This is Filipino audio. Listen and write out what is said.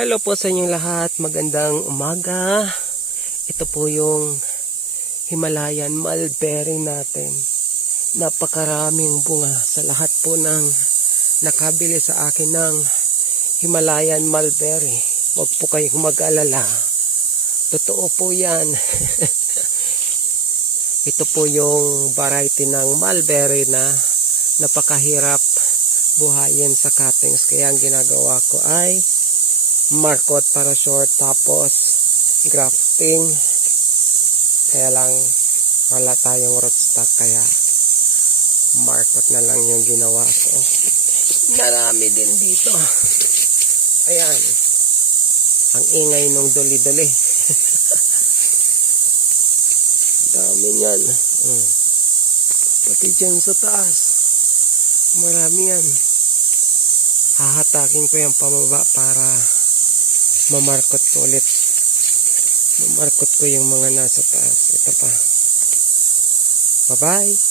Hello po sa inyong lahat, magandang umaga. Ito po yung Himalayan mulberry natin. Napakaraming bunga sa lahat po ng nakabili sa akin ng Himalayan mulberry. Huwag po kayong mag-alala. Totoo po yan. Ito po yung variety ng mulberry na napakahirap buhayin sa cuttings. Kaya ang ginagawa ko ay markot para short, tapos grafting. Kaya lang wala tayong rootstock, kaya markot na lang yung ginawa ko. Marami din dito. Ayan, ang ingay nung duli-duli. Dami yan. Pati dyan sa taas marami yan. Hahatakin ko yung pamaba para mamarkot ko ulit. Mamarkot ko yung mga nasa taas. Ito pa. Bye-bye.